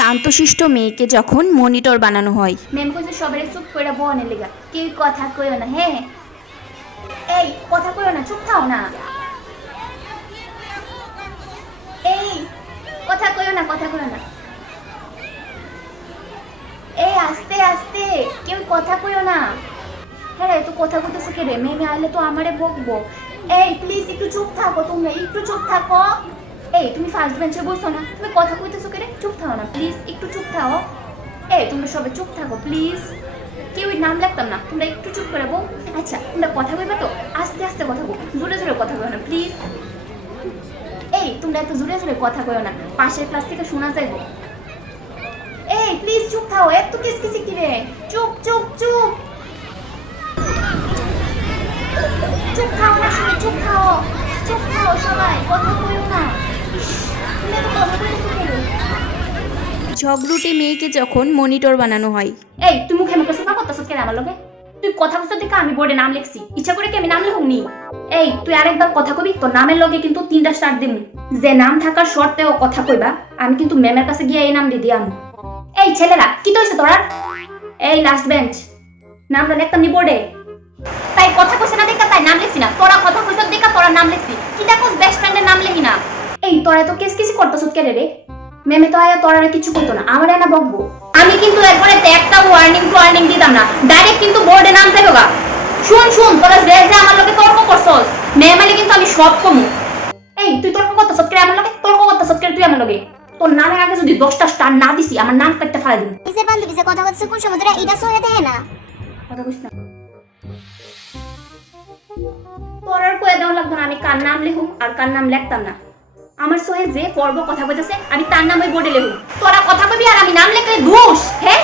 শান্তশিষ্ট মেয়েকে যখন মনিটর বানানো হয়। ম্যাম কইছে সবাই চুপ করে বনে লেগা। কেউ কথা কইও না হ্যাঁ? এই, কথা কইও না, চুপ থাও না। এই, কথা কইও না, কথা কইও না। এই, আস্তে আস্তে, কেউ কথা কইও না। হ্যাঁ তুই কথা কইতেছে কে রে মেমে আইলে তো আমারে বকবো। এই প্লিজ একটু চুপ থাকো তোমরা, একটু চুপ থাকো। এই, তুমি ফার্স্ট বেঞ্চে বসো না। তুমি কথা কইতেছো কে রে চুপ থাও না প্লিজ একটু চুপ থাও। এই, তোমরা সবাই চুপ থাকো প্লিজ কেউই নাম লাগতাম না, তোমরা একটু চুপ করে আচ্ছা তোমরা কথা কইবা তো? আস্তে আস্তে কথা বল জোরে জোরে কথা কইও না প্লিজ এই, তোমরা এত জোরে জোরে কথা কইও না, পাশের ক্লাস থেকে শোনা যাইবো এই প্লিজ চুপ থাও, এত কিসকিসি কি রে চুপ চুপ চুপ। চুপ থাও না চুপ থাও। চুপ থাও সবাই, কথা কইও না। কথা ঝগড়ুটে মেয়েকে যখন মনিটর বানানো হয়। এই, তুই মুখে মুখে সোফা করতেছিস কেন আমার লগে? তুই কথা বলতে দেখে আমি বোর্ডে নাম লিখছি। ইচ্ছা করে কি আমি নাম লিখুনি এই, তুই আরেকবার কথা কবি, তোর নামের লগে কিন্তু তিনটা স্টার দিমু। যে নাম থাকার শর্তেও কথা কইবা, আমি কিন্তু ম্যামের কাছে গিয়ে এই নাম দিয়ে দিয়াম। এই ছেলেরা, কি হইছে তোরা এই লাস্ট বেঞ্চ নামটা লিখতাম নি বোর্ডে? তাই কথা কইছে না দেখা তাই নাম লিখছি না। তোরা কথা কইছ দেখা তোরা নাম লিখছি। কি দেখো বেস্ট ফ্রেন্ডের নাম লিখি না। এই তোরা তো কেস কিসি করতেছ কে রে? মেমে তো আয়া তোরা কিছু করতো না আমার না বকবো। আমি কিন্তু একবারে একটা ওয়ার্নিং ওয়ার্নিং দিতাম না ডাইরেক্ট কিন্তু বোর্ডে নাম যাইবো গা। শুন শুন তোরা যে যে আমার লোকে তর্ক করছস মেমালে কিন্তু আমি সব কমু। এই তুই তর্ক করতেছস কে আমার লোকে তর্ক করতেছস কে তুই আমার লোকে তোর নামের আগে যদি দশটা স্টার না দিছি আমার নাম কাটতে ফালা দিন নিজের বান্ধবী যে কথা বলছে কোন সময় তোরা এটা সহে দেয় না। কথা কইস না। তোর আর কয়ে দেওয়া লাগতো না আমি কার নাম লিখুম আর কার নাম লিখতাম না। আমার সহে যে পর্ব কথা বলতেছে, আমি তার নামে বোর্ডে লেখু তোরা কথা কবি আর আমি নাম লেখলে দোষ হ্যাঁ